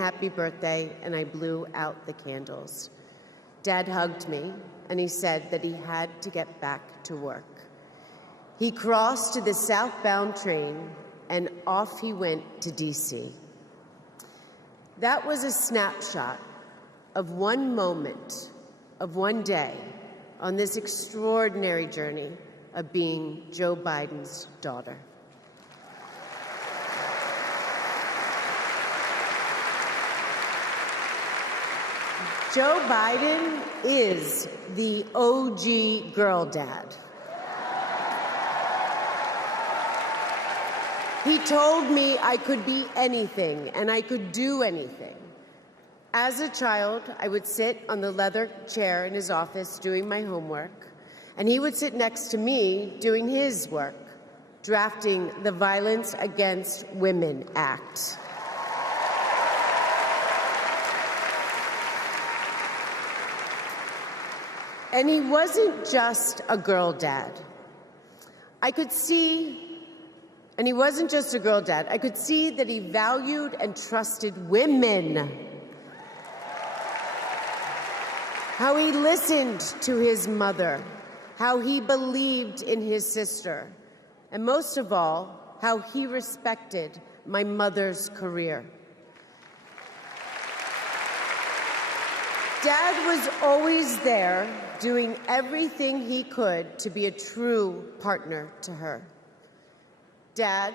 happy birthday, and I blew out the candles. Dad hugged me, and he said that he had to get back to work. He crossed to the southbound train, and off he went to D.C. That was a snapshot of one moment, of one day, on this extraordinary journey of being Joe Biden's daughter. Joe Biden is the OG girl dad. He told me I could be anything and I could do anything. As a child, I would sit on the leather chair in his office doing my homework, and he would sit next to me doing his work, drafting the Violence Against Women Act. And he wasn't just a girl dad. I could see that he valued and trusted women. How he listened to his mother, how he believed in his sister, and most of all, how he respected my mother's career. Dad was always there, doing everything he could to be a true partner to her. Dad,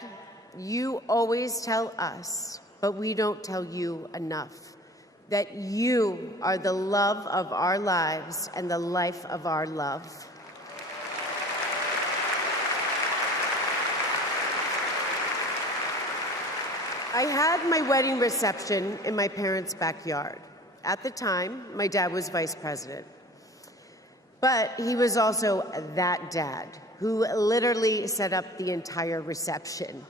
you always tell us, but we don't tell you enough, that you are the love of our lives and the life of our love. I had my wedding reception in my parents' backyard. At the time, my dad was vice president. But he was also that dad who literally set up the entire reception.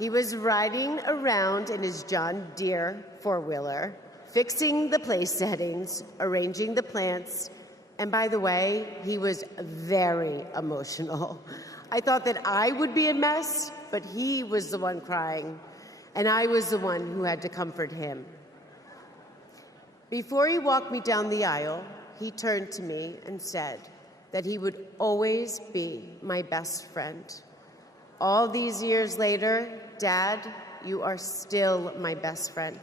He was riding around in his John Deere four-wheeler, fixing the place settings, arranging the plants, and by the way, he was very emotional. I thought that I would be a mess, but he was the one crying, and I was the one who had to comfort him. Before he walked me down the aisle, he turned to me and said that he would always be my best friend. All these years later, Dad, you are still my best friend.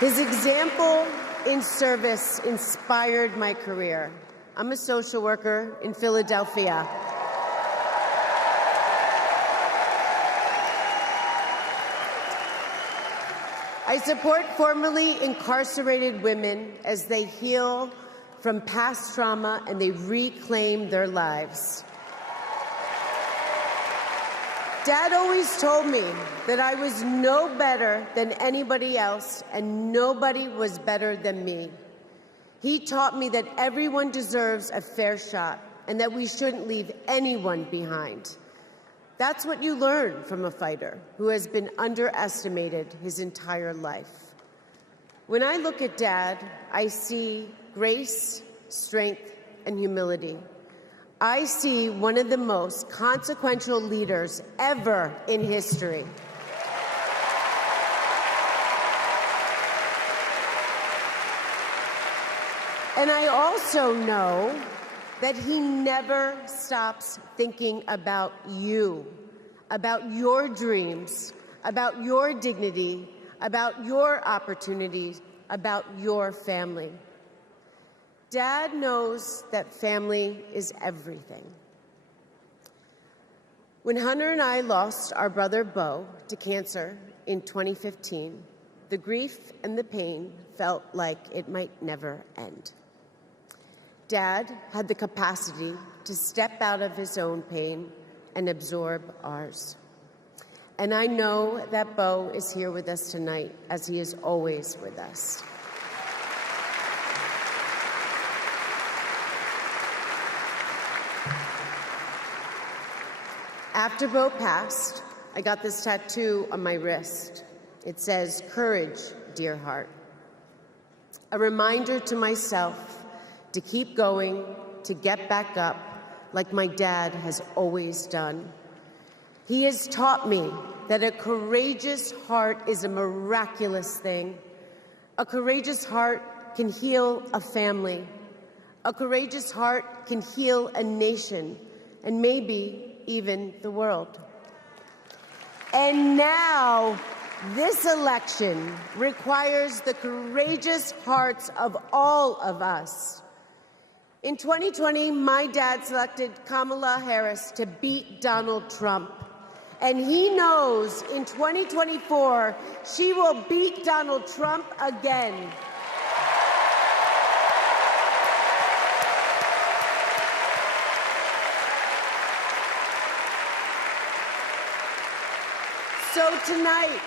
His example in service inspired my career. I'm a social worker in Philadelphia. I support formerly incarcerated women as they heal from past trauma and they reclaim their lives. Dad always told me that I was no better than anybody else and nobody was better than me. He taught me that everyone deserves a fair shot and that we shouldn't leave anyone behind. That's what you learn from a fighter who has been underestimated his entire life. When I look at Dad, I see grace, strength, and humility. I see one of the most consequential leaders ever in history. And I also know that he never stops thinking about you, about your dreams, about your dignity, about your opportunities, about your family. Dad knows that family is everything. When Hunter and I lost our brother Beau to cancer in 2015, the grief and the pain felt like it might never end. Dad had the capacity to step out of his own pain and absorb ours. And I know that Beau is here with us tonight, as he is always with us. After Beau passed, I got this tattoo on my wrist. It says, "Courage, dear heart." A reminder to myself to keep going, to get back up, like my dad has always done. He has taught me that a courageous heart is a miraculous thing. A courageous heart can heal a family. A courageous heart can heal a nation, and maybe even the world. And now, this election requires the courageous hearts of all of us. In 2020, my dad selected Kamala Harris to beat Donald Trump. And he knows in 2024, she will beat Donald Trump again. So tonight,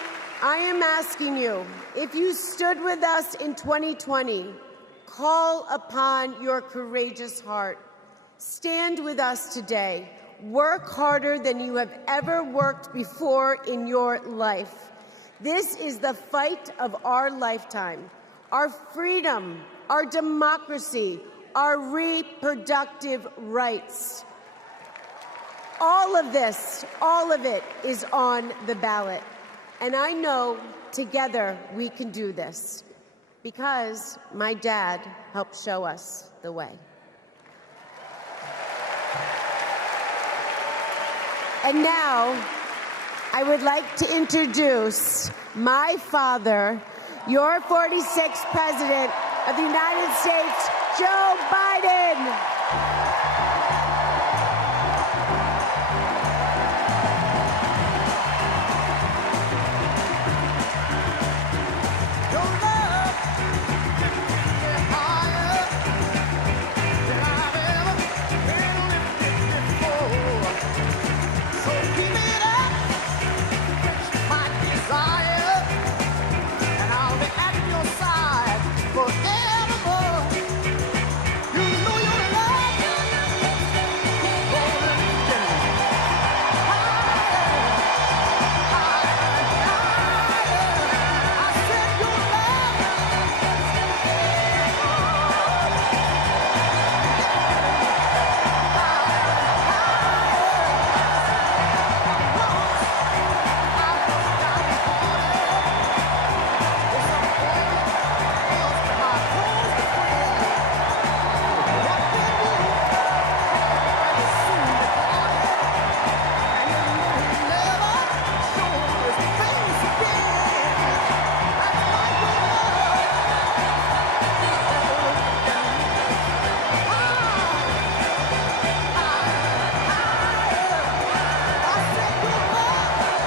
I am asking you, if you stood with us in 2020, call upon your courageous heart. Stand with us today. Work harder than you have ever worked before in your life. This is the fight of our lifetime. Our freedom, our democracy, our reproductive rights. All of this, all of it is on the ballot. And I know together we can do this because my dad helped show us the way. And now, I would like to introduce my father, your 46th President of the United States, Joe Biden.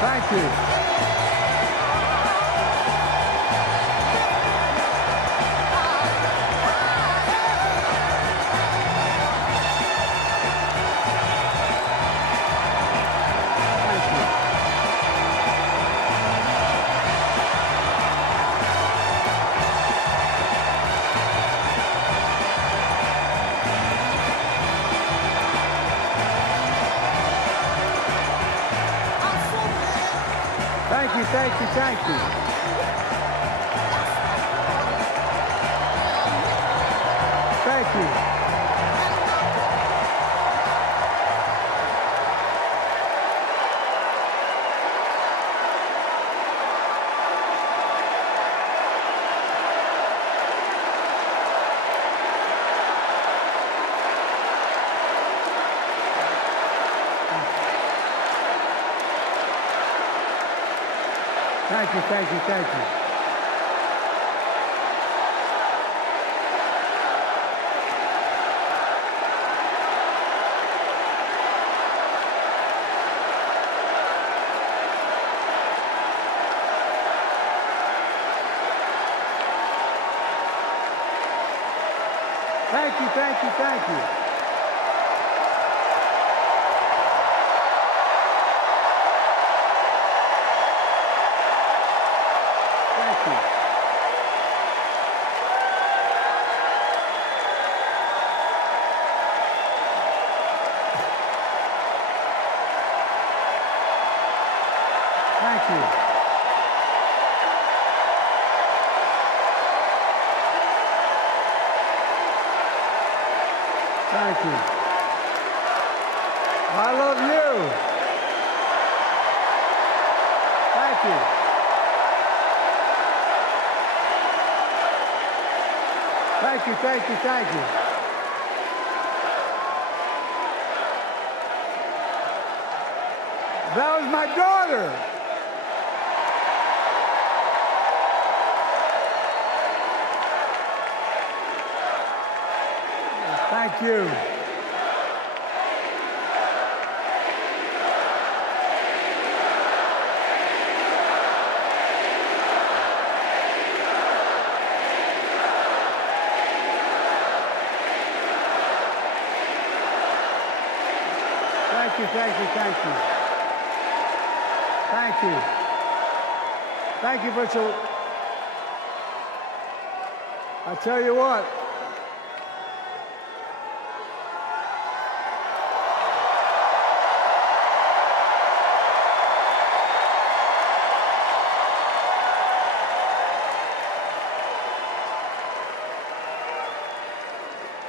Thank you. Thank you, thank you, thank you. Thank you. Thank you, thank you, thank you. Thank you, thank you, thank you. Thank you. Thank you. Thank you. I love you. Thank you. Thank you, thank you, thank you. That was my daughter. Thank you. Thank you, thank you, thank you. Thank you. Thank you for so. I tell you what.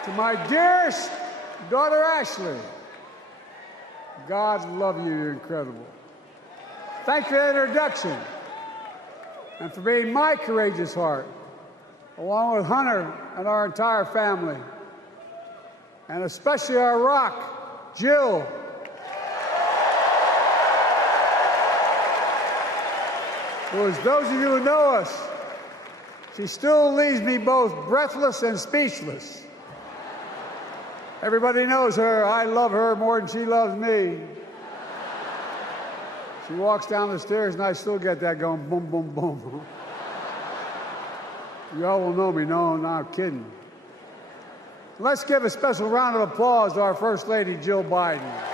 To my dearest daughter Ashley, God love you, you're incredible. Thank you for that introduction and for being my courageous heart, along with Hunter and our entire family, and especially our rock, Jill. Who, as those of you who know us, she still leaves me both breathless and speechless. Everybody knows her. I love her more than she loves me. She walks down the stairs and I still get that going boom, boom, boom. You all will know me. No, not kidding. Let's give a special round of applause to our First Lady, Jill Biden.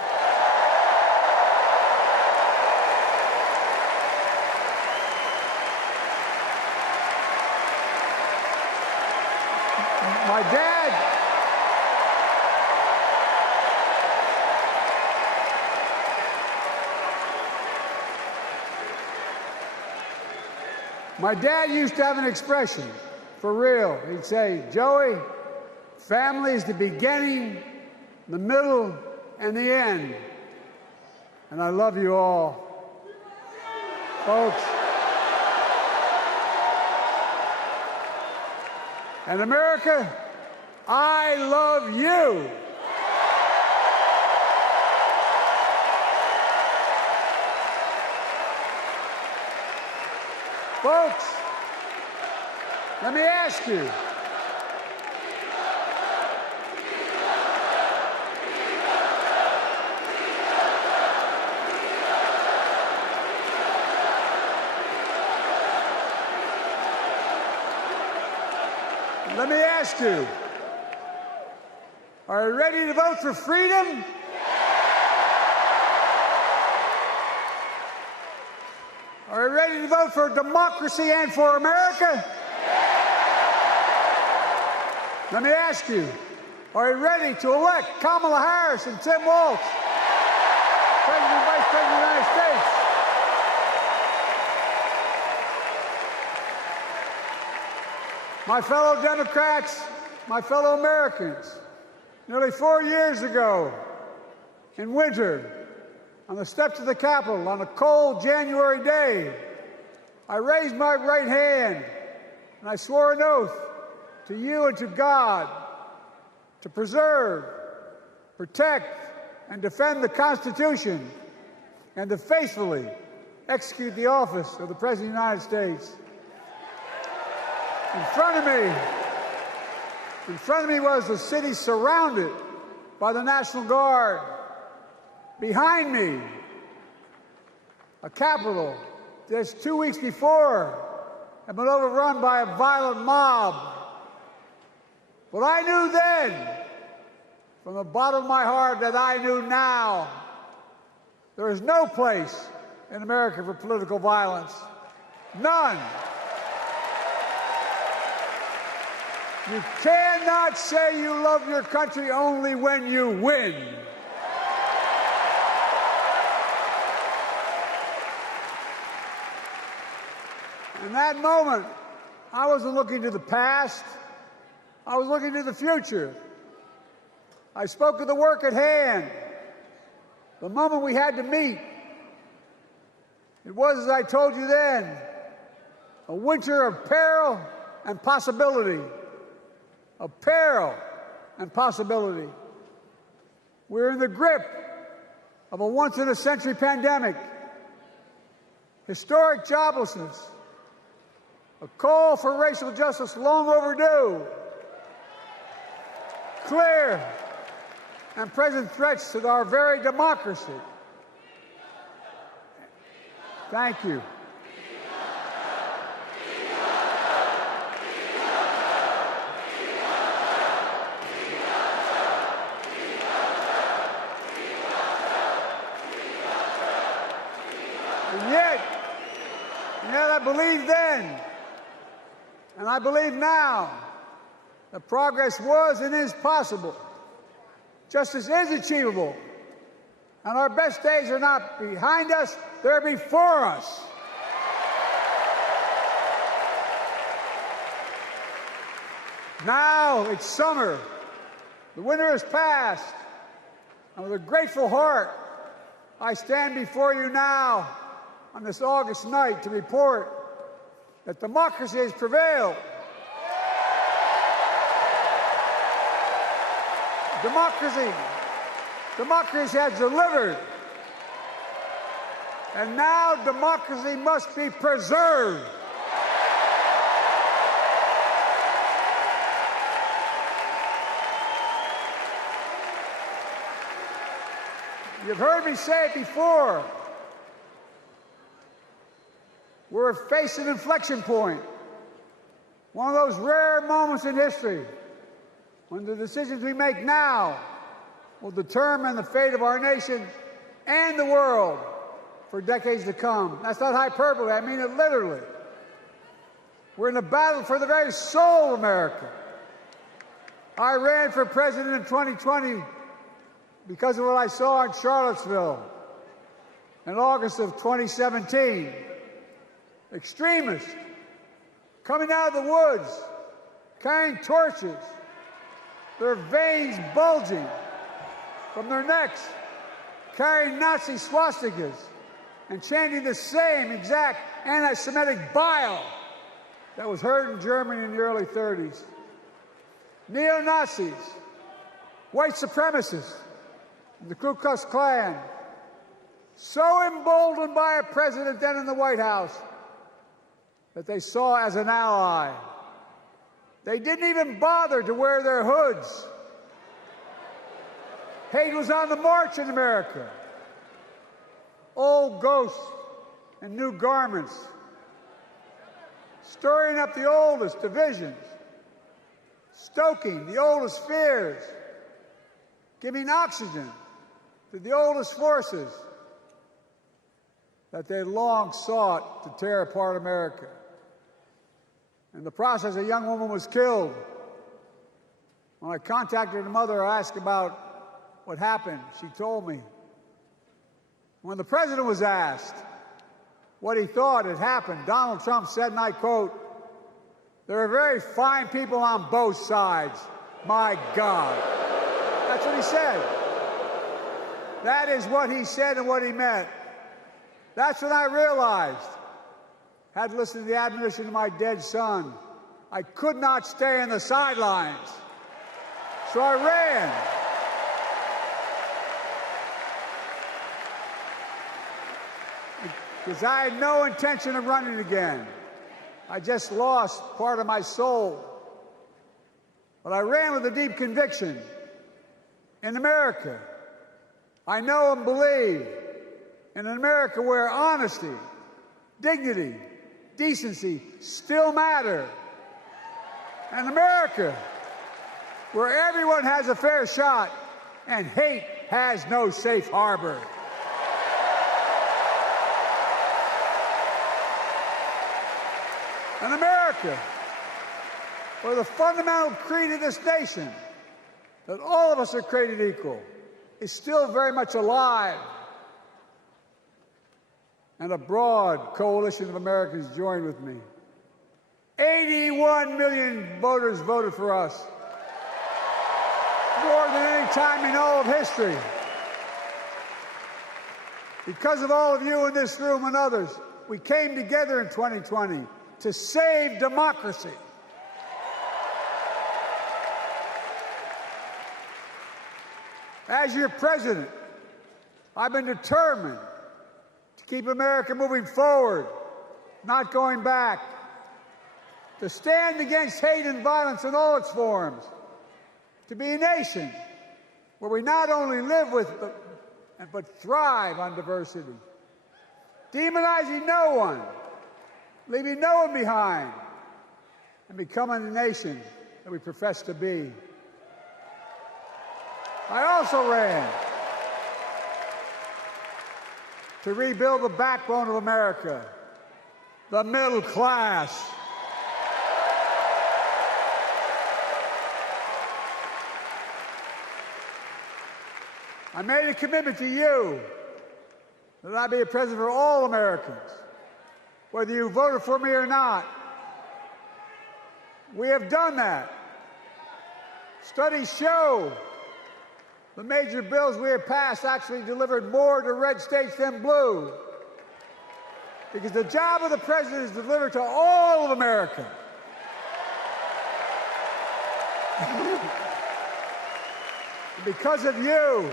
My dad used to have an expression, for real. He'd say, Joey, family is the beginning, the middle, and the end. And I love you all. Folks. And America, I love you. Folks, let me ask you. Let me ask you. Are you ready to vote for freedom? Are you ready to vote for democracy and for America? Let me ask you, are you ready to elect Kamala Harris and Tim Walz, President and Vice President of the United States? My fellow Democrats, my fellow Americans, nearly 4 years ago, in winter, on the steps of the Capitol on a cold January day, I raised my right hand and I swore an oath to you and to God to preserve, protect, and defend the Constitution and to faithfully execute the office of the President of the United States. In front of me was the city surrounded by the National Guard. Behind me, a Capitol just 2 weeks before had been overrun by a violent mob. But I knew then, from the bottom of my heart, that I knew now, there is no place in America for political violence. None. You cannot say you love your country only when you win. In that moment, I wasn't looking to the past. I was looking to the future. I spoke of the work at hand, the moment we had to meet. It was, as I told you then, a winter of peril and possibility. Of peril and possibility. We're in the grip of a once-in-a-century pandemic, historic joblessness, a call for racial justice long overdue, clear and present threats to our very democracy. Thank you. And yet I believed then, and I believe now, that progress was and is possible. Justice is achievable. And our best days are not behind us, they're before us. Now it's summer. The winter is past. And with a grateful heart, I stand before you now on this August night to report that democracy has prevailed. Democracy has delivered. And now democracy must be preserved. You've heard me say it before. We're facing an inflection point. One of those rare moments in history when the decisions we make now will determine the fate of our nation and the world for decades to come. That's not hyperbole, I mean it literally. We're in a battle for the very soul of America. I ran for president in 2020 because of what I saw in Charlottesville in August of 2017. Extremists coming out of the woods, carrying torches, their veins bulging from their necks, carrying Nazi swastikas, and chanting the same exact anti-Semitic bile that was heard in Germany in the early 30s. Neo-Nazis, white supremacists, and the Ku Klux Klan, so emboldened by a president then in the White House that they saw as an ally. They didn't even bother to wear their hoods. Hate was on the march in America. Old ghosts and new garments, stirring up the oldest divisions, stoking the oldest fears, giving oxygen to the oldest forces that they long sought to tear apart America. In the process, a young woman was killed. When I contacted her mother, I asked about what happened. She told me. When the president was asked what he thought had happened, Donald Trump said, and I quote, "There are very fine people on both sides. My God." That's what he said. That is what he said and what he meant. That's when I realized, had listened to the admonition of my dead son, I could not stay in the sidelines. So I ran. Because I had no intention of running again. I just lost part of my soul. But I ran with a deep conviction. In America, I know and believe in an America where honesty, dignity, decency still matter. An America where everyone has a fair shot and hate has no safe harbor. An America where the fundamental creed of this nation, that all of us are created equal, is still very much alive. And a broad coalition of Americans joined with me. 81 million voters voted for us, more than any time in all of history. Because of all of you in this room and others, we came together in 2020 to save democracy. As your president, I've been determined to keep America moving forward, not going back, to stand against hate and violence in all its forms, to be a nation where we not only live with but thrive on diversity, demonizing no one, leaving no one behind, and becoming the nation that we profess to be. I also ran to rebuild the backbone of America, the middle class. I made a commitment to you that I be a president for all Americans, whether you voted for me or not. We have done that. Studies show the major bills we have passed actually delivered more to red states than blue, because the job of the president is to deliver to all of America. Because of you,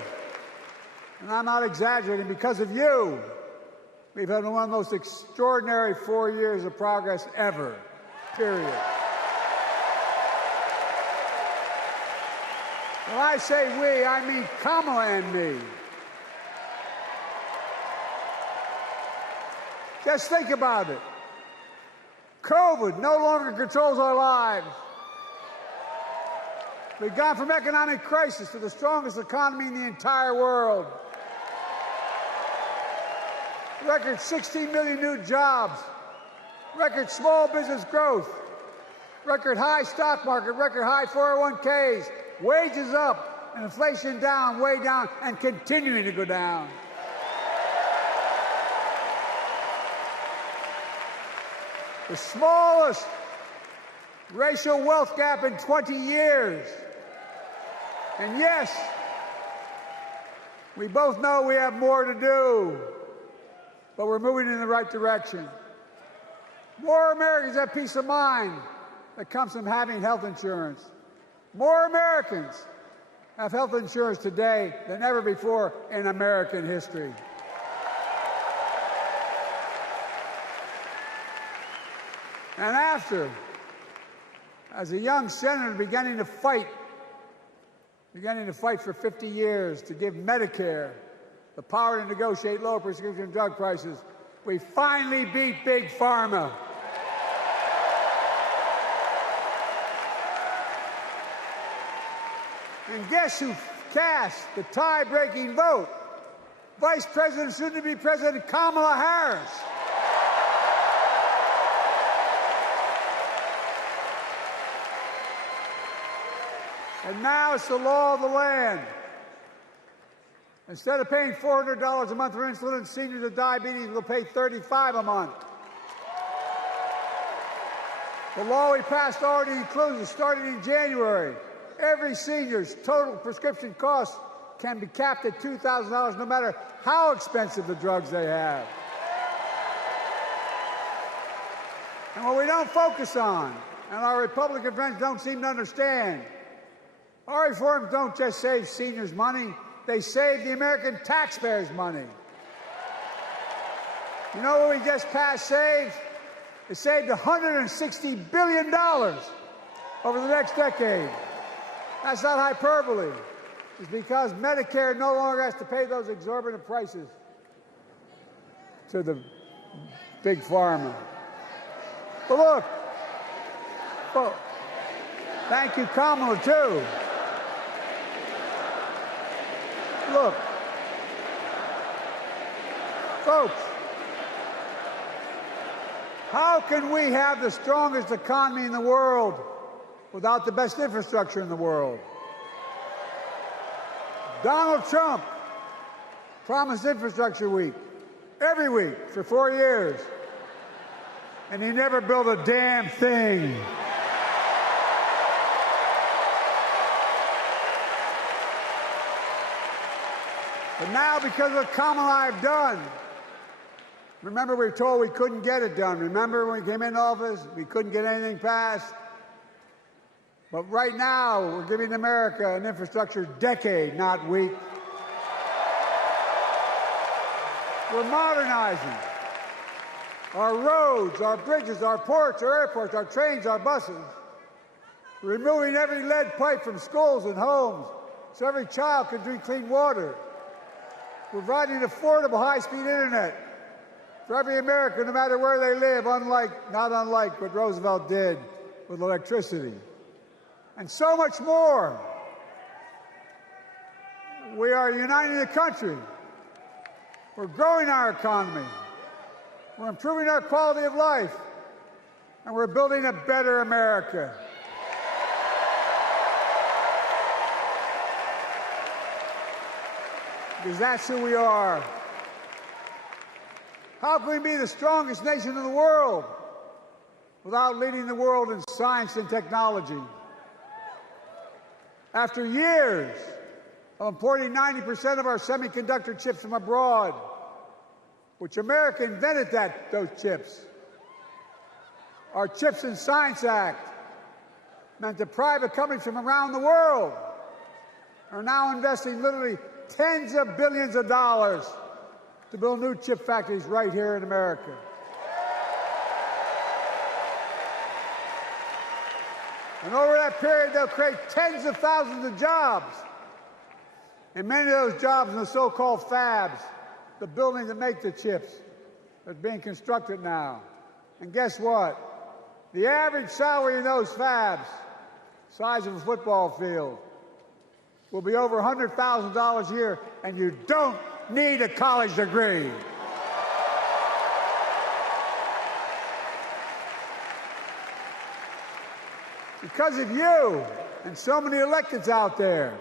and I'm not exaggerating, because of you, we've had one of the most extraordinary 4 years of progress ever, period. When I say we, I mean Kamala and me. Just think about it. COVID no longer controls our lives. We've gone from economic crisis to the strongest economy in the entire world. Record 16 million new jobs. Record small business growth. Record high stock market. Record high 401ks. Wages up and inflation down, way down, and continuing to go down. The smallest racial wealth gap in 20 years. And yes, we both know we have more to do, but we're moving in the right direction. More Americans have peace of mind that comes from having health insurance. More Americans have health insurance today than ever before in American history. And after, as a young senator beginning to fight for 50 years to give Medicare the power to negotiate low prescription drug prices, we finally beat Big Pharma. And guess who cast the tie-breaking vote? Vice President, soon-to-be President Kamala Harris. And now it's the law of the land. Instead of paying $400 a month for insulin, seniors with diabetes will pay $35 a month. The law we passed already includes, starting in January, every senior's total prescription costs can be capped at $2,000 no matter how expensive the drugs they have. And what we don't focus on, and our Republican friends don't seem to understand, our reforms don't just save seniors money, they save the American taxpayers money. You know what we just passed saved? It saved $160 billion over the next decade. That's not hyperbole. It's because Medicare no longer has to pay those exorbitant prices to the Big Pharma. But look, thank you, Kamala, too. Look, folks, how can we have the strongest economy in the world without the best infrastructure in the world? Donald Trump promised Infrastructure Week every week for 4 years, and he never built a damn thing. But now, because of what Kamala have done, remember we were told we couldn't get it done. Remember when we came into office, we couldn't get anything passed? But right now, we're giving America an infrastructure decade, not week. We're modernizing our roads, our bridges, our ports, our airports, our trains, our buses. We're removing every lead pipe from schools and homes so every child can drink clean water. We're providing affordable high-speed internet for every American, no matter where they live, not unlike what Roosevelt did with electricity. And so much more. We are uniting the country. We're growing our economy. We're improving our quality of life. And we're building a better America. Because that's who we are. How can we be the strongest nation in the world without leading the world in science and technology? After years of importing 90% of our semiconductor chips from abroad, which America invented those chips, our Chips and Science Act meant that private companies from around the world are now investing literally tens of billions of dollars to build new chip factories right here in America. And over that period, they'll create tens of thousands of jobs. And many of those jobs in the so-called fabs, the buildings that make the chips, that's being constructed now. And guess what? The average salary in those fabs, size of a football field, will be over $100,000 a year, and you don't need a college degree. Because of you and so many electeds out there,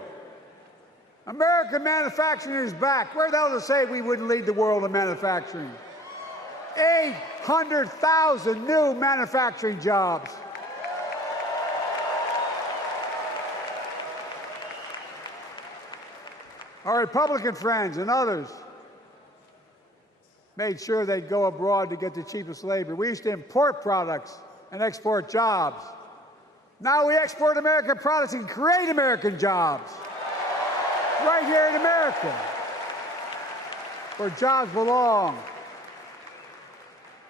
American manufacturing is back. Where the hell to say we wouldn't lead the world in manufacturing? 800,000 new manufacturing jobs. Our Republican friends and others made sure they'd go abroad to get the cheapest labor. We used to import products and export jobs. Now we export American products and create American jobs right here in America, where jobs belong.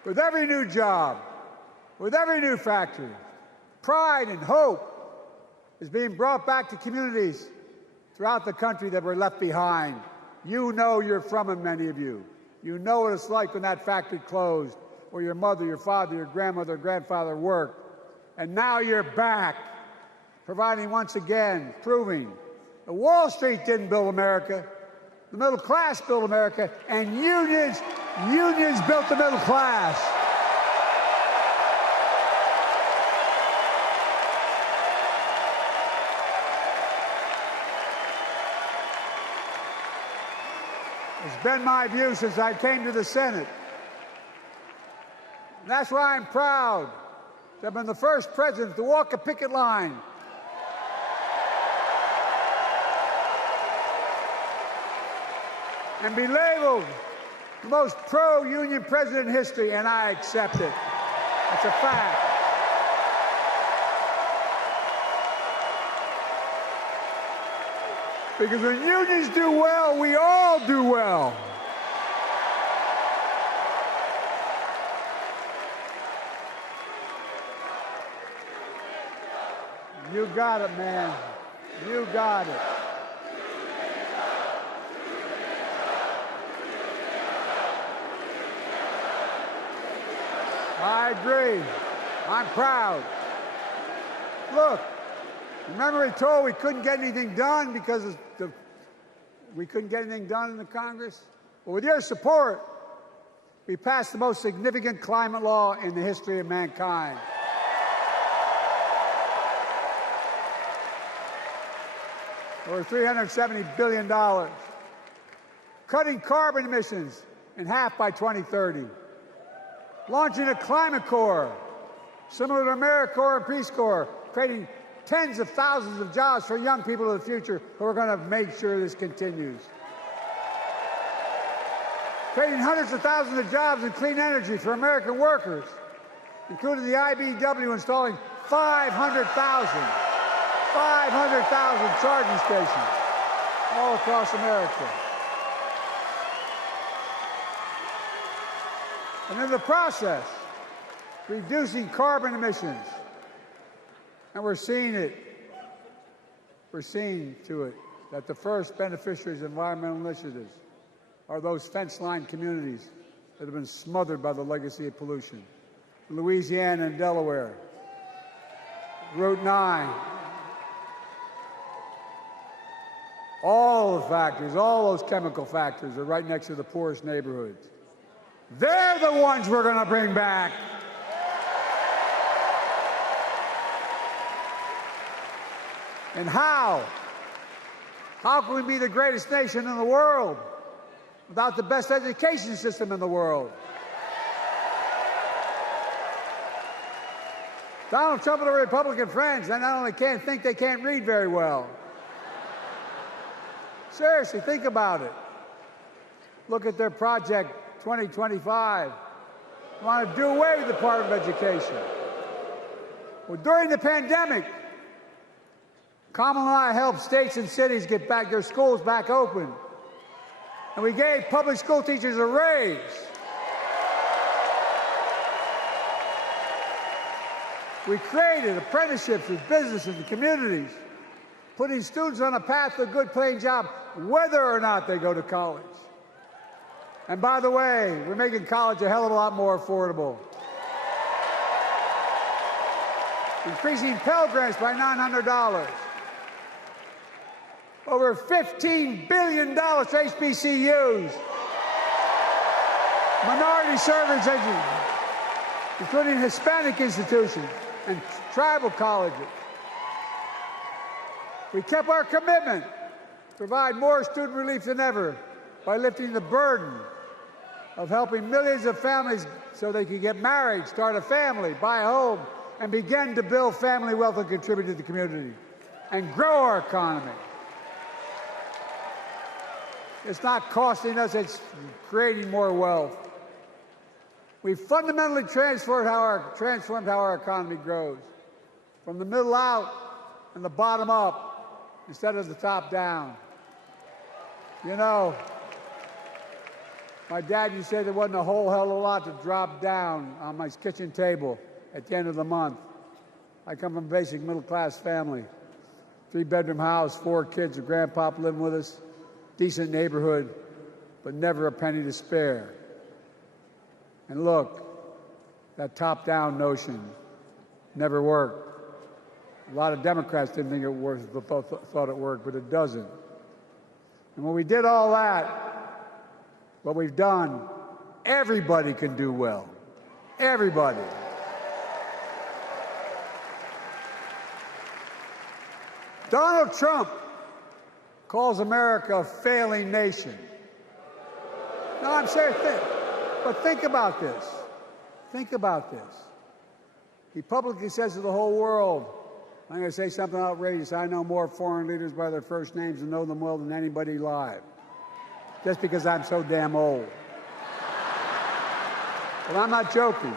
With every new job, with every new factory, pride and hope is being brought back to communities throughout the country that were left behind. You know you're from them, many of you. You know what it's like when that factory closed, where your mother, your father, your grandmother, grandfather worked. And now you're back, providing once again, proving that Wall Street didn't build America, the middle class built America, and unions built the middle class. It's been my view since I came to the Senate. And that's why I'm proud to have been the first president to walk a picket line and be labeled the most pro-union president in history, and I accept it. It's a fact. Because when unions do well, we all do well. You got it, man. You got it. I agree. I'm proud. Look, remember we told we couldn't get anything done because we couldn't get anything done in the Congress? Well, with your support, we passed the most significant climate law in the history of mankind. Over $370 billion. Cutting carbon emissions in half by 2030. Launching a climate corps, similar to AmeriCorps and Peace Corps, creating tens of thousands of jobs for young people of the future who are going to make sure this continues. creating hundreds of thousands of jobs in clean energy for American workers, including the IBEW installing 500,000 charging stations all across America. And in the process, reducing carbon emissions. And we're seeing to it that the first beneficiaries of environmental initiatives are those fence-lined communities that have been smothered by the legacy of pollution. Louisiana and Delaware, Route 9, all the factories, all those chemical factories are right next to the poorest neighborhoods. They're the ones we're going to bring back. And how? How can we be the greatest nation in the world without the best education system in the world? Donald Trump and the Republican friends, they not only can't think, they can't read very well. Seriously, think about it. Look at their Project 2025. They want to do away with the Department of Education. Well, during the pandemic, Kamala and I helped states and cities get back their schools back open. And we gave public school teachers a raise. We created apprenticeships with businesses and communities, putting students on a path to a good paying job, whether or not they go to college. And by the way, we're making college a hell of a lot more affordable. Increasing Pell Grants by $900. Over $15 billion for HBCUs. Minority service education, including Hispanic institutions and tribal colleges. We kept our commitment to provide more student relief than ever by lifting the burden of helping millions of families so they can get married, start a family, buy a home, and begin to build family wealth and contribute to the community and grow our economy. It's not costing us, it's creating more wealth. We've fundamentally transformed how our economy grows, from the middle out and the bottom up instead of the top down. You know, my dad used to say there wasn't a whole hell of a lot to drop down on my kitchen table at the end of the month. I come from a basic middle-class family, 3-bedroom house, 4 kids, a grandpa living with us, decent neighborhood, but never a penny to spare. And look, that top-down notion never worked. A lot of Democrats didn't think it worked, thought it worked, but it doesn't. And when we did all that, what we've done, everybody can do well. Everybody. Donald Trump calls America a failing nation. No, I'm serious. But think about this. Think about this. He publicly says to the whole world, I'm going to say something outrageous. I know more foreign leaders by their first names and know them well than anybody alive. Just because I'm so damn old. But I'm not joking.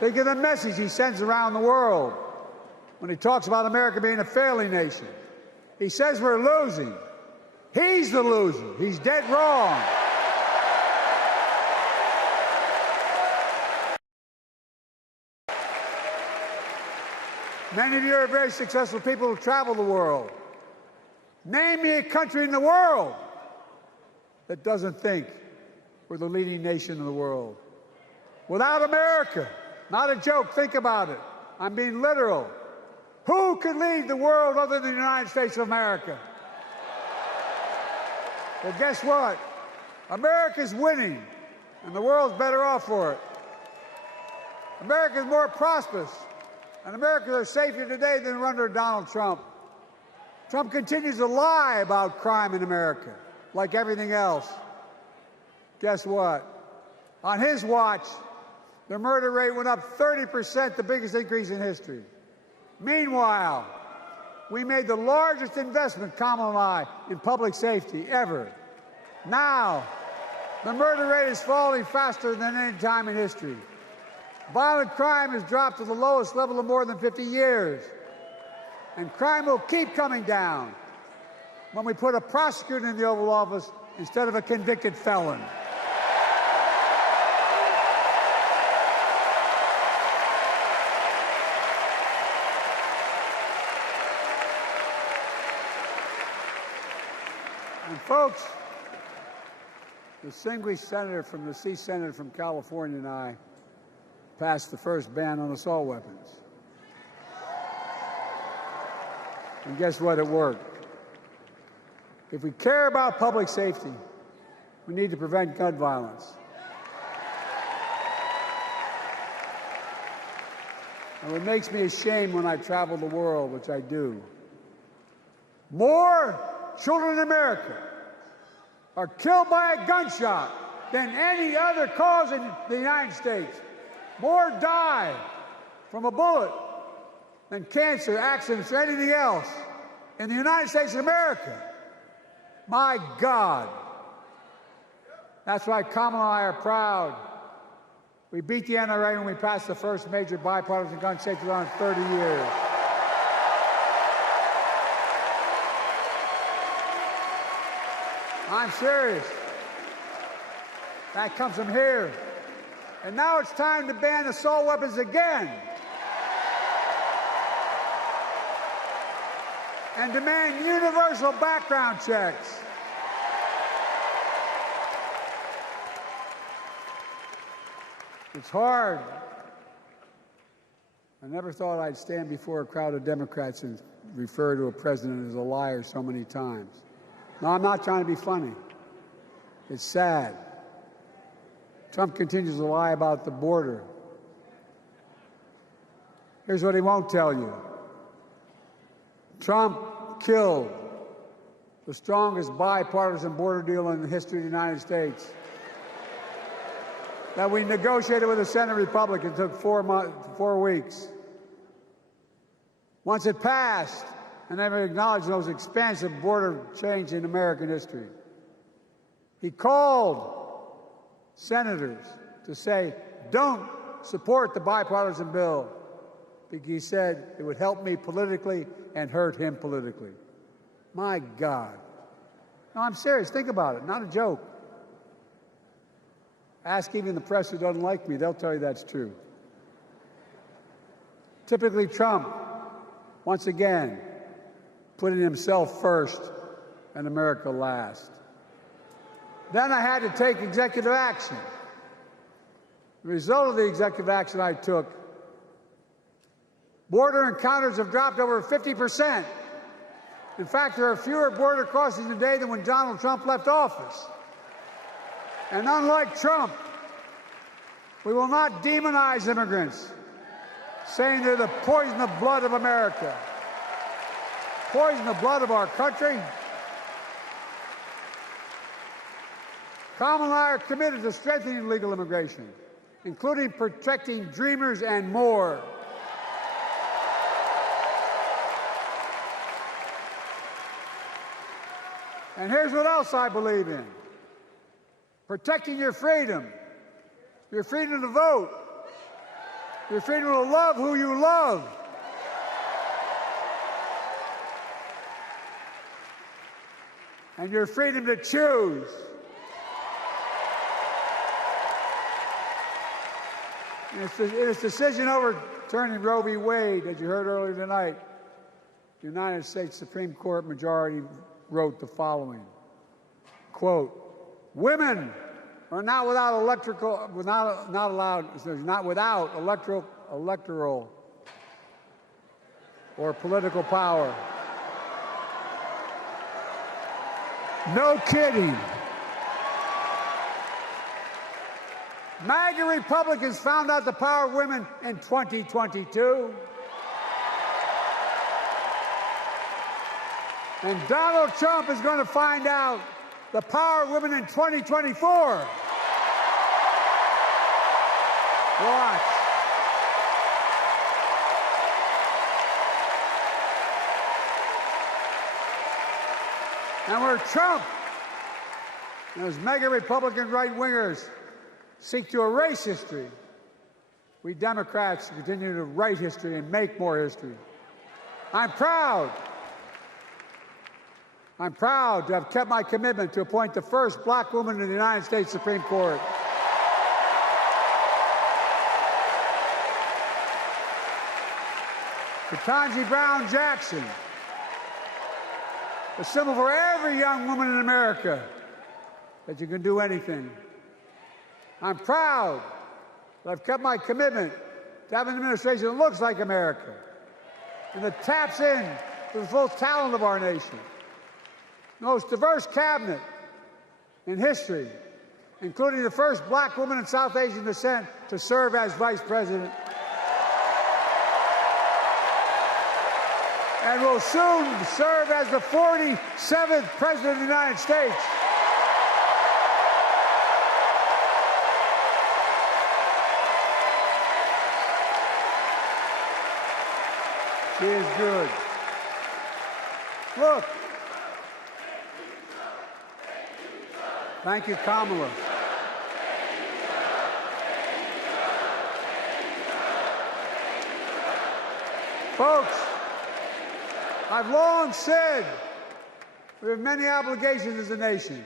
Think of the message he sends around the world when he talks about America being a failing nation. He says we're losing. He's the loser. He's dead wrong. Many of you are very successful people who travel the world. Name me a country in the world that doesn't think we're the leading nation in the world. Without America, not a joke, think about it. I'm being literal. Who could lead the world other than the United States of America? Well, guess what? America's winning, and the world's better off for it. America's more prosperous, and Americans are safer today than were under Donald Trump. Trump continues to lie about crime in America, like everything else. Guess what? On his watch, the murder rate went up 30%, the biggest increase in history. Meanwhile, we made the largest investment, Kamala and I, in public safety ever. Now, The murder rate is falling faster than any time in history. Violent crime has dropped to the lowest level in more than 50 years. And crime will keep coming down when we put a prosecutor in the Oval Office instead of a convicted felon. And folks, the distinguished senator from the Senator from California and I passed the first ban on assault weapons. And guess what? It worked. If we care about public safety, we need to prevent gun violence. And what makes me ashamed when I travel the world, which I do, more children in America are killed by a gunshot than any other cause in the United States. More die from a bullet than cancer, accidents, or anything else in the United States of America. My God. That's why Kamala and I are proud. We beat the NRA when we passed the first major bipartisan gun safety law in 30 years. I'm serious. That comes from here. And now it's time to ban assault weapons again. And demand universal background checks. It's hard. I never thought I'd stand before a crowd of Democrats and refer to a president as a liar so many times. No, I'm not trying to be funny. It's sad. Trump continues to lie about the border. Here's what he won't tell you. Trump killed the strongest bipartisan border deal in the history of the United States that we negotiated with the Senate Republicans. It took 4 weeks. Once it passed, and never acknowledged the most expansive border change in American history, he called senators to say, don't support the bipartisan bill, because he said it would help me politically and hurt him politically. My God. No, I'm serious. Think about it. Not a joke. Ask even the press who doesn't like me. They'll tell you that's true. Typically Trump, once again, putting himself first and America last. Then I had to take executive action. The result of the executive action I took, border encounters have dropped over 50%. In fact, there are fewer border crossings today than when Donald Trump left office. And unlike Trump, we will not demonize immigrants, saying they're the poison of blood of America. Poison the blood of our country. Kamala and I are committed to strengthening legal immigration, including protecting dreamers and more. And here's what else I believe in. Protecting your freedom to vote, your freedom to love who you love. And your freedom to choose. In its decision overturning Roe v. Wade, as you heard earlier tonight, the United States Supreme Court majority wrote the following, quote, women are not without electoral or political power. No kidding. MAGA Republicans found out the power of women in 2022. And Donald Trump is going to find out the power of women in 2024. Watch. And where Trump And as mega Republican right-wingers seek to erase history, we Democrats continue to write history and make more history. I'm proud to have kept my commitment to appoint the first black woman to the United States Supreme Court. Ketanji Brown Jackson, a symbol for every young woman in America that you can do anything. I'm proud that I've kept my commitment to have an administration that looks like America and that taps in to the full talent of our nation. The most diverse cabinet in history, including the first black woman of South Asian descent to serve as vice president. And will soon serve as the 47th President of the United States. She is good. Look. Thank you, Kamala. Folks, I've long said we have many obligations as a nation,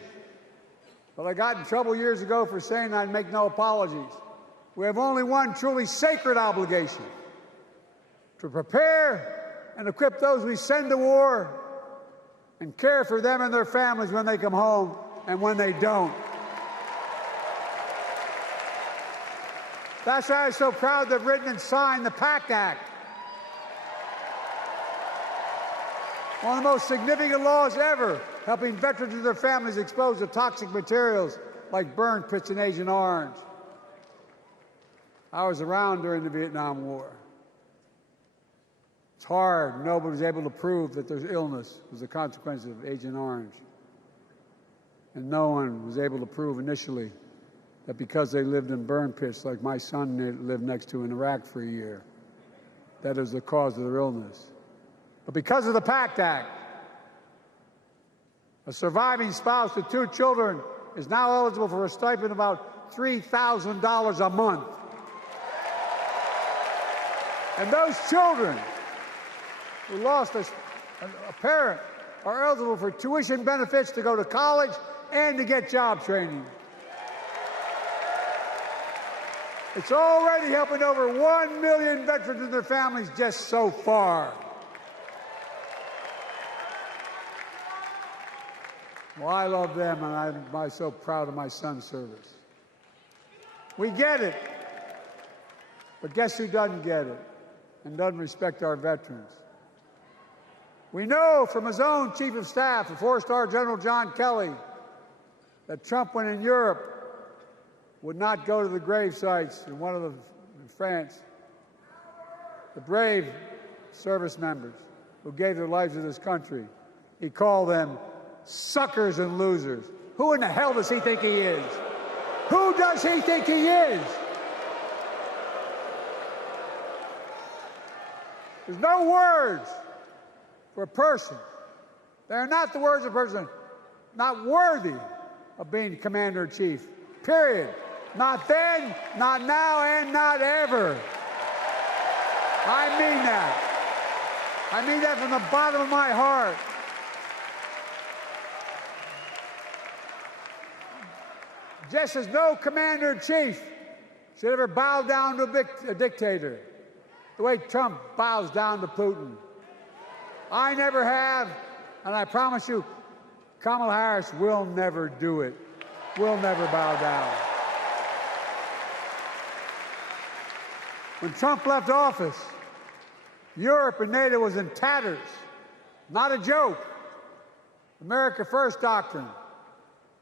but I got in trouble years ago for saying I'd make no apologies. We have only one truly sacred obligation: to prepare and equip those we send to war and care for them and their families when they come home and when they don't. That's why I'm so proud to have written and signed the PACT Act, one of the most significant laws ever, helping veterans and their families exposed to toxic materials like burn pits in Agent Orange. I was around during the Vietnam War. It's hard. Nobody was able to prove that there's illness was a consequence of Agent Orange. And no one was able to prove initially that because they lived in burn pits like my son lived next to in Iraq for a year, that is the cause of their illness. But because of the PACT Act, a surviving spouse with 2 children is now eligible for a stipend of about $3,000 a month. And those children who lost a parent are eligible for tuition benefits to go to college and to get job training. It's already helping over 1 million veterans and their families just so far. Well, I love them, and I'm so proud of my son's service. We get it. But guess who doesn't get it and doesn't respect our veterans? We know from his own chief of staff, the 4-star General John Kelly, that Trump, when in Europe, would not go to the grave sites in France. The brave service members who gave their lives to this country. He called them suckers and losers. Who in the hell does he think he is? Who does he think he is? There's no words for a person. They are not the words of a person not worthy of being commander-in-chief. Period. Not then, not now, and not ever. I mean that. I mean that from the bottom of my heart. Just as no commander-in-chief should ever bow down to a dictator, the way Trump bows down to Putin. I never have, and I promise you, Kamala Harris will never do it. Will never bow down. When Trump left office, Europe and NATO was in tatters. Not a joke. America First doctrine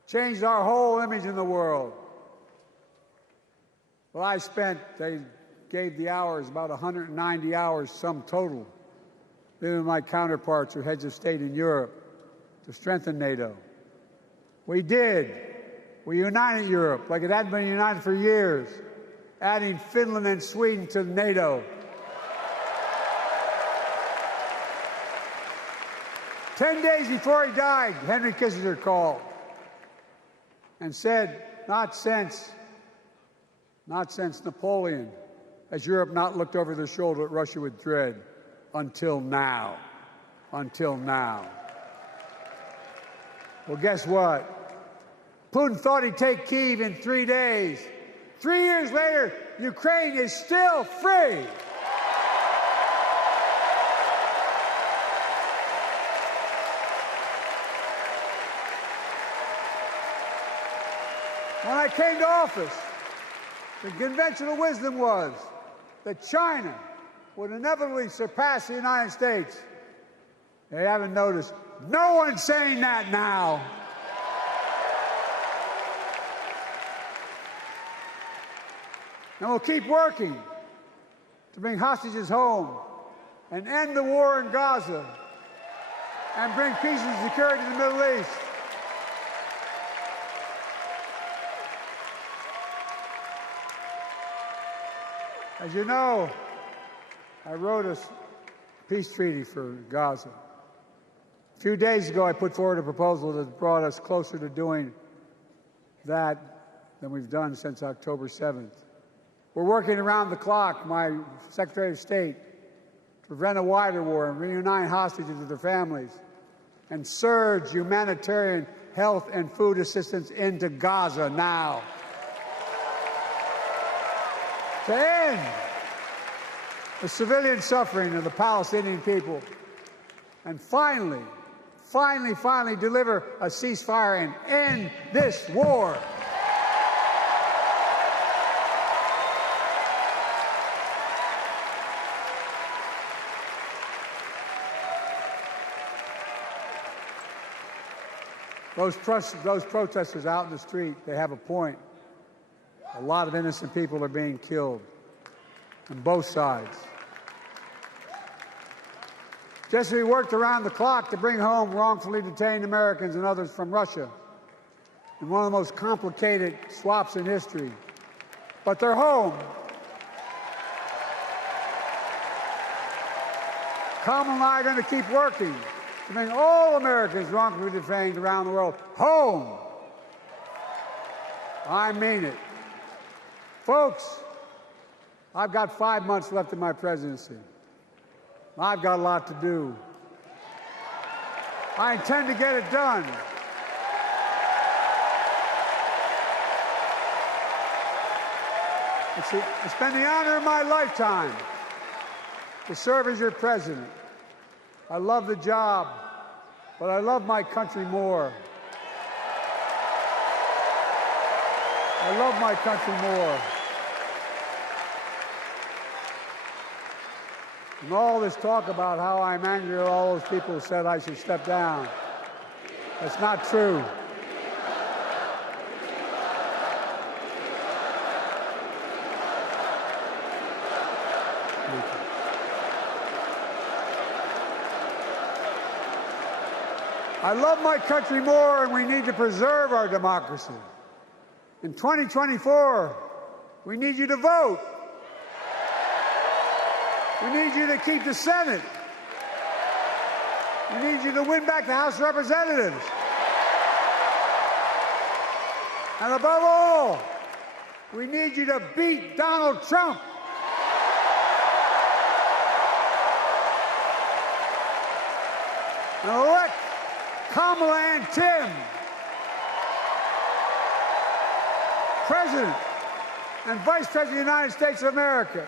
changed our whole image in the world. Well, they gave the hours, about 190 hours sum total, leaving my counterparts who heads of state in Europe to strengthen NATO. We did. We united Europe like it hadn't been united for years, adding Finland and Sweden to NATO. 10 days before he died, Henry Kissinger called. and said, not since Napoleon has Europe not looked over their shoulder at Russia with dread, until now. Until now. Well, guess what? Putin thought he'd take Kyiv in 3 days. 3 years later, Ukraine is still free. When I came to office, the conventional wisdom was that China would inevitably surpass the United States. They haven't noticed. No one's saying that now. And we'll keep working to bring hostages home and end the war in Gaza and bring peace and security to the Middle East. As you know, I wrote a peace treaty for Gaza. A few days ago, I put forward a proposal that brought us closer to doing that than we've done since October 7th. We're working around the clock, my Secretary of State, to prevent a wider war and reunite hostages with their families and surge humanitarian health and food assistance into Gaza now. To end the civilian suffering of the Palestinian people, and finally deliver a ceasefire and end this war. Those protesters out in the street, they have a point. A lot of innocent people are being killed on both sides. Just as we worked around the clock to bring home wrongfully detained Americans and others from Russia in one of the most complicated swaps in history, but they're home. Kamala and I are going to keep working to bring all Americans wrongfully detained around the world home. I mean it. Folks, I've got 5 months left in my presidency. I've got a lot to do. I intend to get it done. It's been the honor of my lifetime to serve as your president. I love the job, but I love my country more. I love my country more. And all this talk about how I'm angry at all those people who said I should step down, that's not true. Thank you. I love my country more, and we need to preserve our democracy. In 2024, we need you to vote. We need you to keep the Senate. We need you to win back the House of Representatives. And above all, we need you to beat Donald Trump. And elect Kamala and Tim President and Vice President of the United States of America.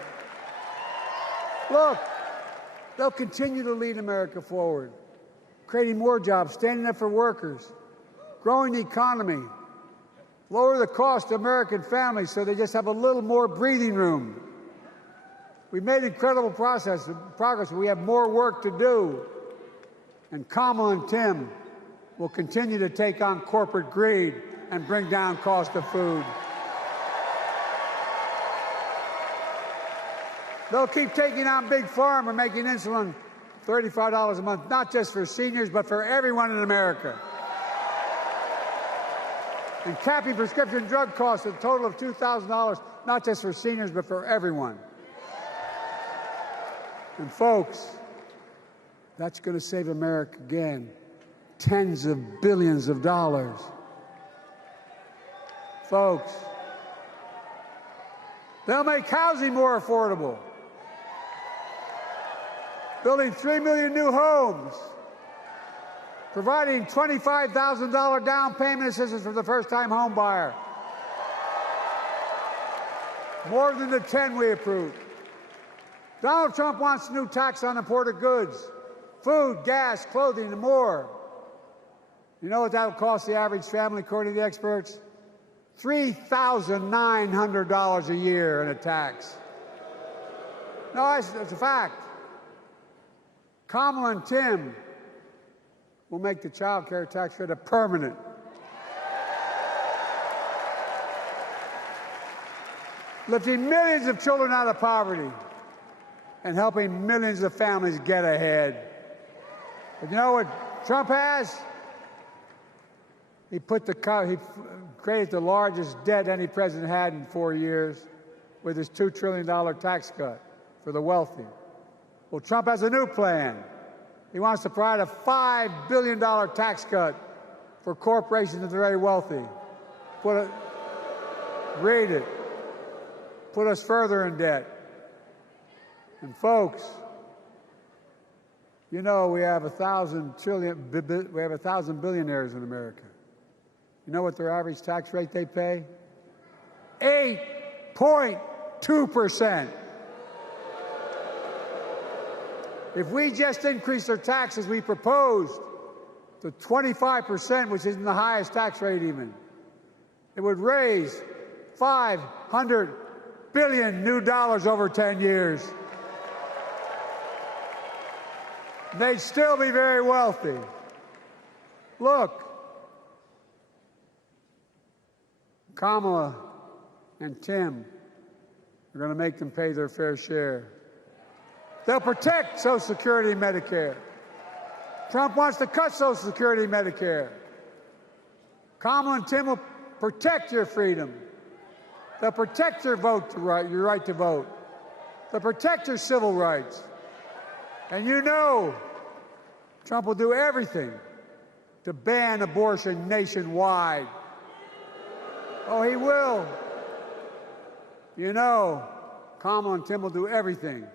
Look, they'll continue to lead America forward, creating more jobs, standing up for workers, growing the economy, lower the cost to American families so they just have a little more breathing room. We've made incredible progress, but we have more work to do. And Kamala and Tim will continue to take on corporate greed and bring down cost of food. They'll keep taking on Big Pharma and making insulin $35 a month, not just for seniors, but for everyone in America. And capping prescription drug costs at a total of $2,000, not just for seniors, but for everyone. And folks, that's going to save America again tens of billions of dollars. Folks, they'll make housing more affordable, building 3 million new homes, providing $25,000 down payment assistance for the first-time home buyer, more than the 10 we approved. Donald Trump wants a new tax on imported goods, food, gas, clothing, and more. You know what that will cost the average family, according to the experts? $3,900 a year in a tax. No, it's a fact. Kamala and Tim will make the child care tax credit permanent. Lifting millions of children out of poverty and helping millions of families get ahead. But you know what Trump has? He created the largest debt any president had in 4 years with his $2 trillion tax cut for the wealthy. Well, Trump has a new plan. He wants to provide a $5 billion tax cut for corporations and the very wealthy. Read it. Put us further in debt. And folks, you know we have 1,000 billionaires in America. You know what their average tax rate they pay? 8.2%. If we just increase their taxes we proposed to 25%, which isn't the highest tax rate even, it would raise $500 billion new dollars over 10 years. They'd still be very wealthy. Look, Kamala and Tim are going to make them pay their fair share. They'll protect Social Security and Medicare. Trump wants to cut Social Security and Medicare. Kamala and Tim will protect your freedom. They'll protect your your right to vote. They'll protect your civil rights. And you know Trump will do everything to ban abortion nationwide. Oh, he will. You know, Kamala and Tim will do everything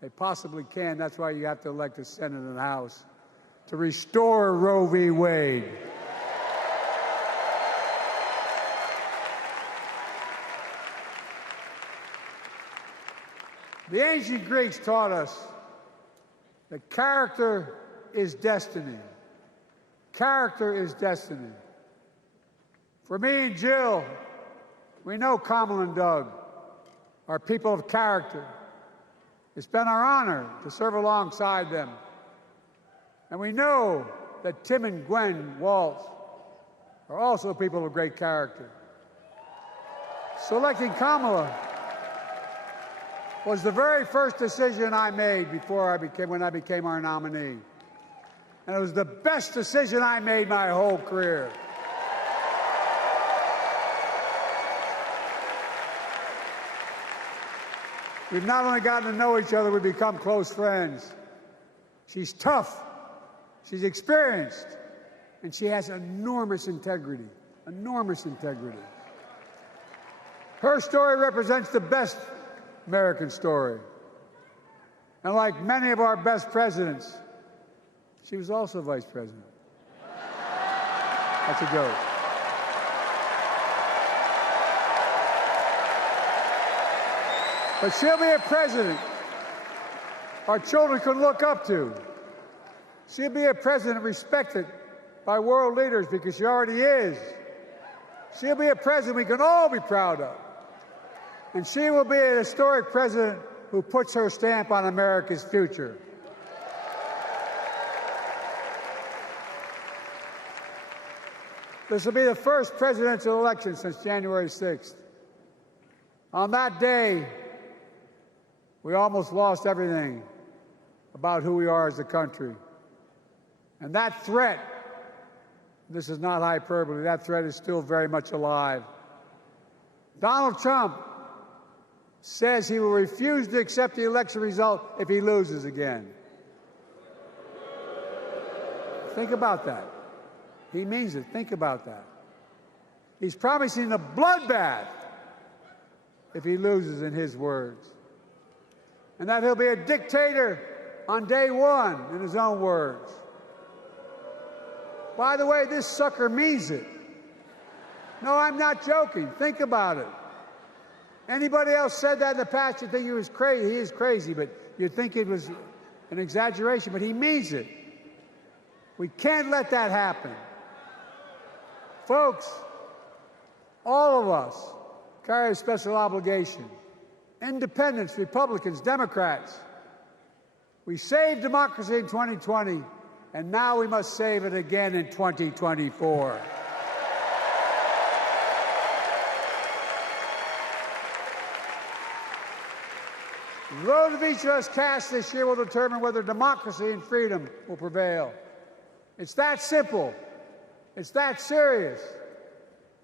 they possibly can. That's why you have to elect a Senate and a House to restore Roe v. Wade. The ancient Greeks taught us that character is destiny. Character is destiny. For me and Jill, we know Kamala and Doug are people of character. It's been our honor to serve alongside them. And we know that Tim and Gwen Walz are also people of great character. Selecting Kamala was the very first decision I made when I became our nominee. And it was the best decision I made my whole career. We've not only gotten to know each other, we've become close friends. She's tough, she's experienced, and she has enormous integrity, enormous integrity. Her story represents the best American story. And like many of our best presidents, she was also vice president. That's a joke. But she'll be a president our children can look up to. She'll be a president respected by world leaders because she already is. She'll be a president we can all be proud of. And she will be an historic president who puts her stamp on America's future. This will be the first presidential election since January 6th. On that day, we almost lost everything about who we are as a country. And that threat, this is not hyperbole, that threat is still very much alive. Donald Trump says he will refuse to accept the election result if he loses again. Think about that. He means it. Think about that. He's promising a bloodbath if he loses, in his words. And that he'll be a dictator on day one, in his own words. By the way, this sucker means it. No, I'm not joking. Think about it. Anybody else said that in the past, you'd think he was crazy. He is crazy, but you'd think it was an exaggeration, but he means it. We can't let that happen. Folks, all of us carry a special obligation. Independents, Republicans, Democrats. We saved democracy in 2020, and now we must save it again in 2024. The vote of each of us cast this year will determine whether democracy and freedom will prevail. It's that simple. It's that serious.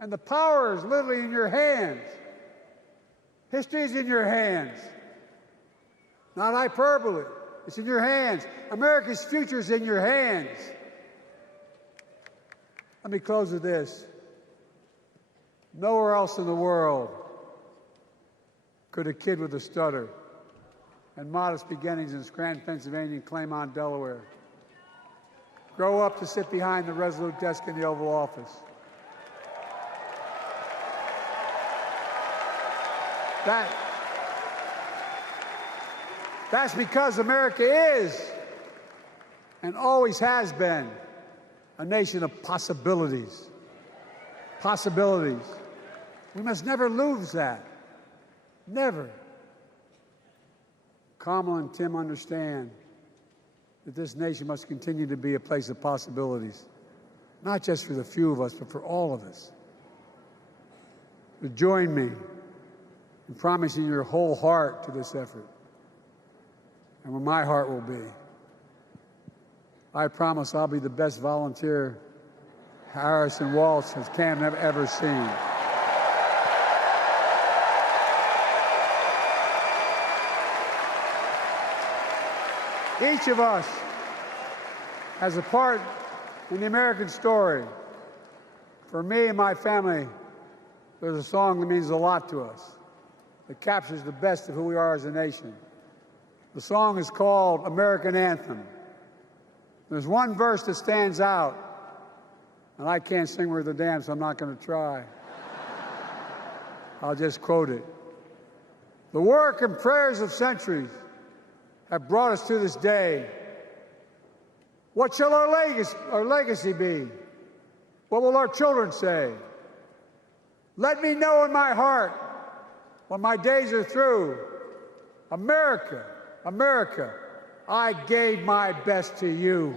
And the power is literally in your hands. History is in your hands. Not hyperbole. It's in your hands. America's future is in your hands. Let me close with this. Nowhere else in the world could a kid with a stutter and modest beginnings in Scranton, Pennsylvania, and Claymont, Delaware, grow up to sit behind the resolute desk in the Oval Office. That's because America is and always has been a nation of possibilities. Possibilities. We must never lose that. Never. Kamala and Tim understand that this nation must continue to be a place of possibilities, not just for the few of us, but for all of us. But join me in promising your whole heart to this effort, and where my heart will be. I promise I'll be the best volunteer harris-walz has Cam ever seen. Each of us has a part in the American story. For me and my family, there's a song that means a lot to us. It captures the best of who we are as a nation. The song is called American Anthem. There's one verse that stands out, and I can't sing worth a damn, so I'm not going to try. I'll just quote it. The work and prayers of centuries have brought us to this day. What shall our legacy be? What will our children say? Let me know in my heart, when my days are through, America, America, I gave my best to you.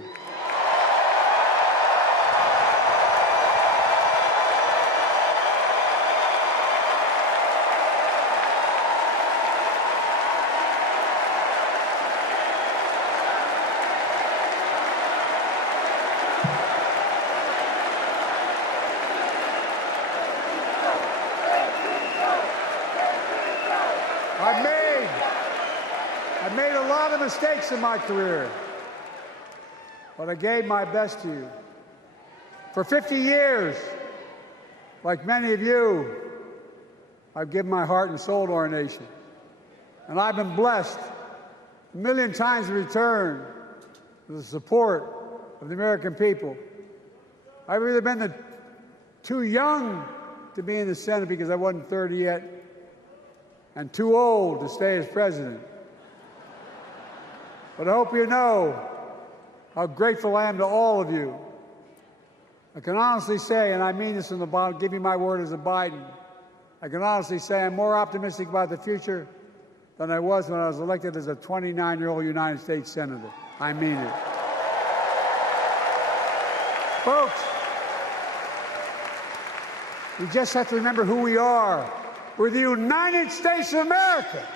I've made a lot of mistakes in my career, but I gave my best to you. For 50 years, like many of you, I've given my heart and soul to our nation. And I've been blessed a million times in return with the support of the American people. I've either been too young to be in the Senate because I wasn't 30 yet, and too old to stay as president. But I hope you know how grateful I am to all of you. I can honestly say, and I mean this from the bottom, give me my word as a Biden, I can honestly say I'm more optimistic about the future than I was when I was elected as a 29-year-old United States Senator. I mean it. Folks, we just have to remember who we are. We're the United States of America.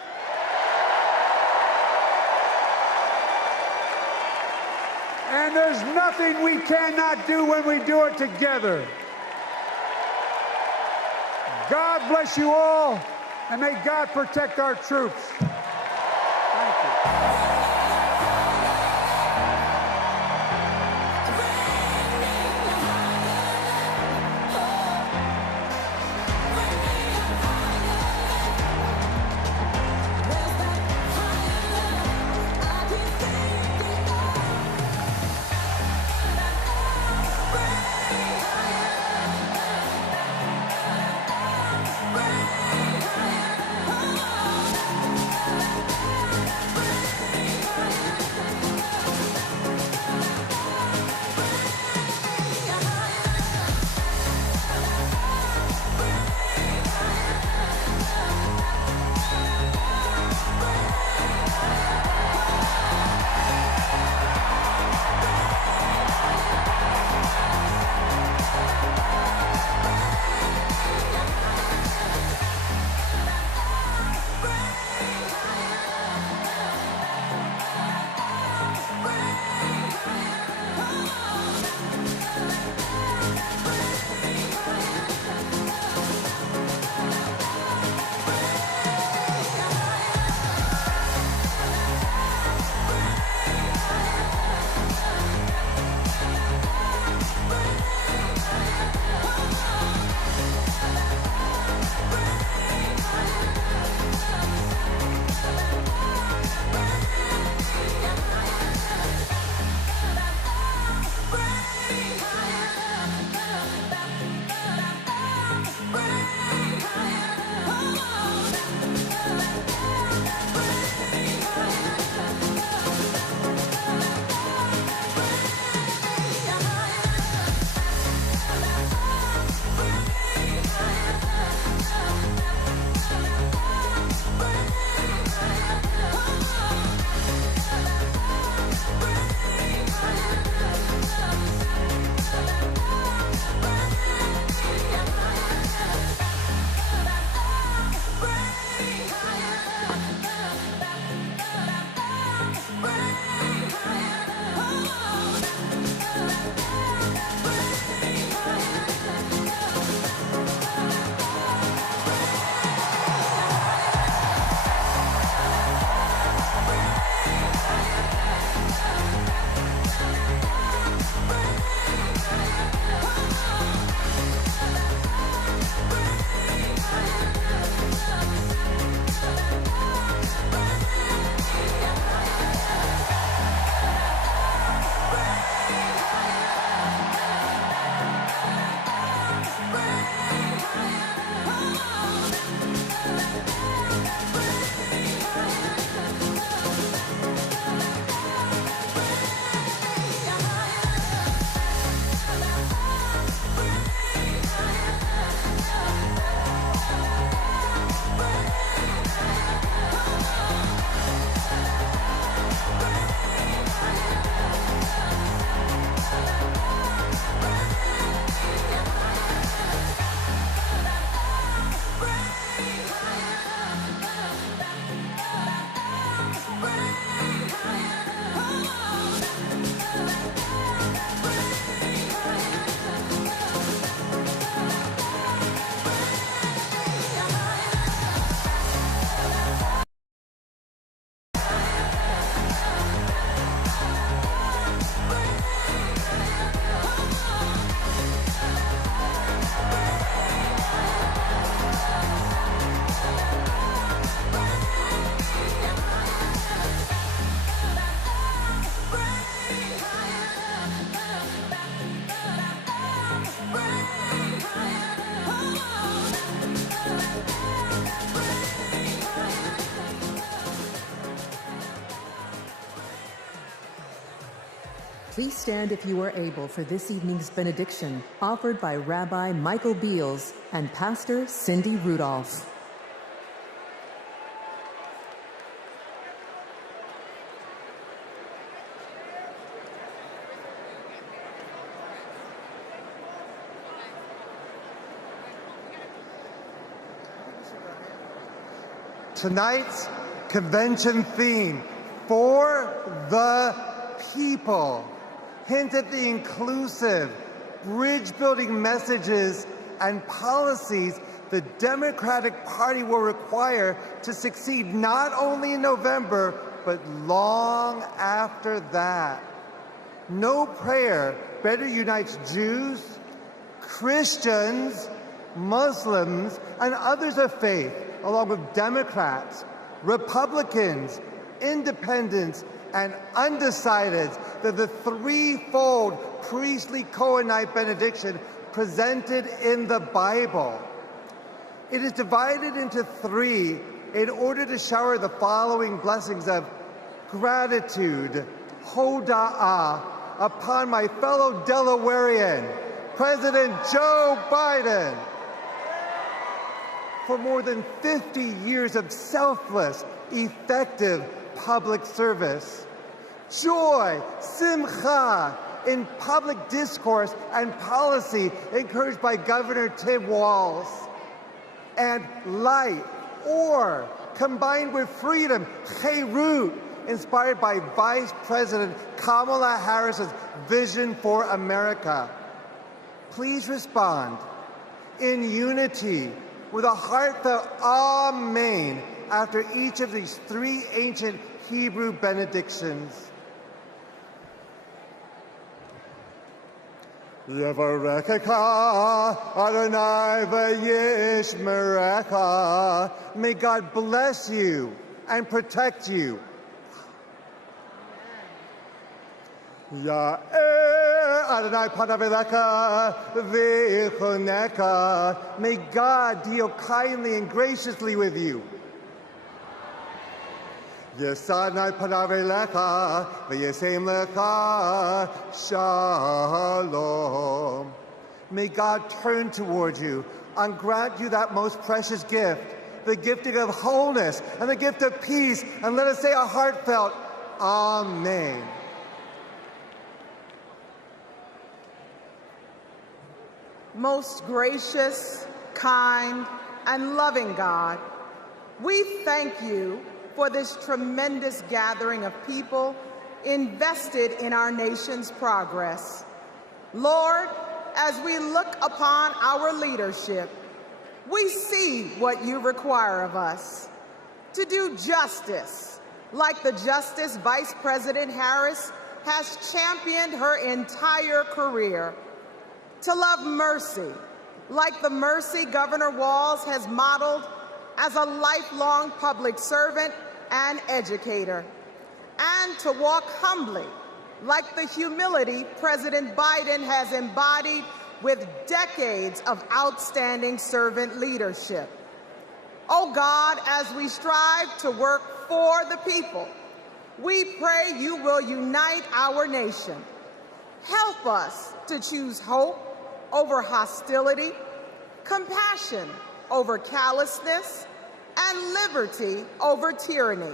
And there's nothing we cannot do when we do it together. God bless you all, and may God protect our troops. Thank you. Please stand if you are able for this evening's benediction, offered by Rabbi Michael Beals and Pastor Cindy Rudolph. Tonight's convention theme, For the People, hint at the inclusive, bridge-building messages and policies the Democratic Party will require to succeed not only in November, but long after that. No prayer better unites Jews, Christians, Muslims, and others of faith, along with Democrats, Republicans, Independents, and undecideds, that the threefold priestly Cohenite benediction presented in the Bible. It is divided into three in order to shower the following blessings of gratitude, hoda'ah, upon my fellow Delawarean, President Joe Biden, for more than 50 years of selfless, effective public service. Joy, simcha, in public discourse and policy encouraged by Governor Tim Walz. And light, or, combined with freedom, cherut, inspired by Vice President Kamala Harris's vision for America. Please respond in unity with a heartfelt Amen after each of these three ancient Hebrew benedictions. Yevarechecha Adonai v'yishmerecha. May God bless you and protect you. Ya'er Adonai panav elecha v'yichuneka. May God deal kindly and graciously with you. Yesadnai panav elecha v'yisem lecha shalom. May God turn toward you and grant you that most precious gift, the gifting of wholeness and the gift of peace, and let us say a heartfelt Amen. Most gracious, kind, and loving God, we thank you for this tremendous gathering of people invested in our nation's progress. Lord, as we look upon our leadership, we see what you require of us: to do justice, like the Justice Vice President Harris has championed her entire career; to love mercy, like the mercy Governor Walz has modeled as a lifelong public servant and educator; and to walk humbly, like the humility President Biden has embodied with decades of outstanding servant leadership. Oh God, as we strive to work for the people, we pray you will unite our nation. Help us to choose hope over hostility, compassion over callousness, and liberty over tyranny.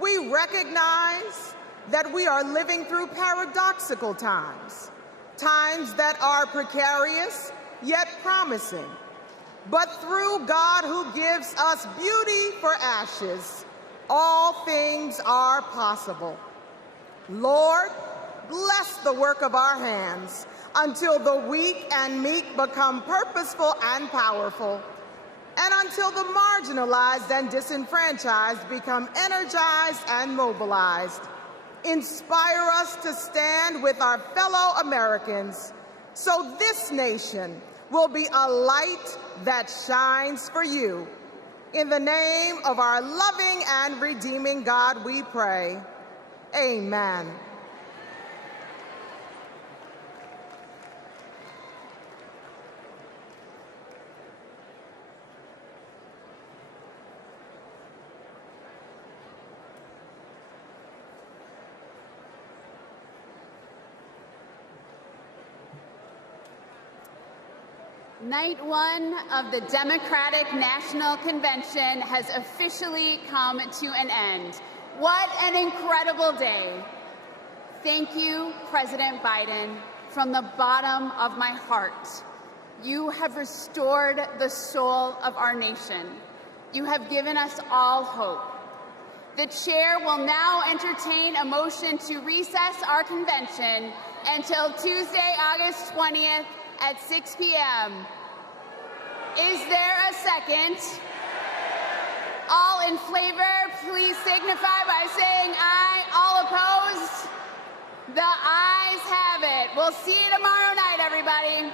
We recognize that we are living through paradoxical times, times that are precarious yet promising. But through God who gives us beauty for ashes, all things are possible. Lord, bless the work of our hands until the weak and meek become purposeful and powerful, and until the marginalized and disenfranchised become energized and mobilized. Inspire us to stand with our fellow Americans so this nation will be a light that shines for you. In the name of our loving and redeeming God, we pray. Amen. Night one of the Democratic National Convention has officially come to an end. What an incredible day. Thank you, President Biden, from the bottom of my heart. You have restored the soul of our nation. You have given us all hope. The chair will now entertain a motion to recess our convention until Tuesday, August 20th at 6 p.m. Is there a second? All in favor, please signify by saying aye. All opposed? The ayes have it. We'll see you tomorrow night, everybody.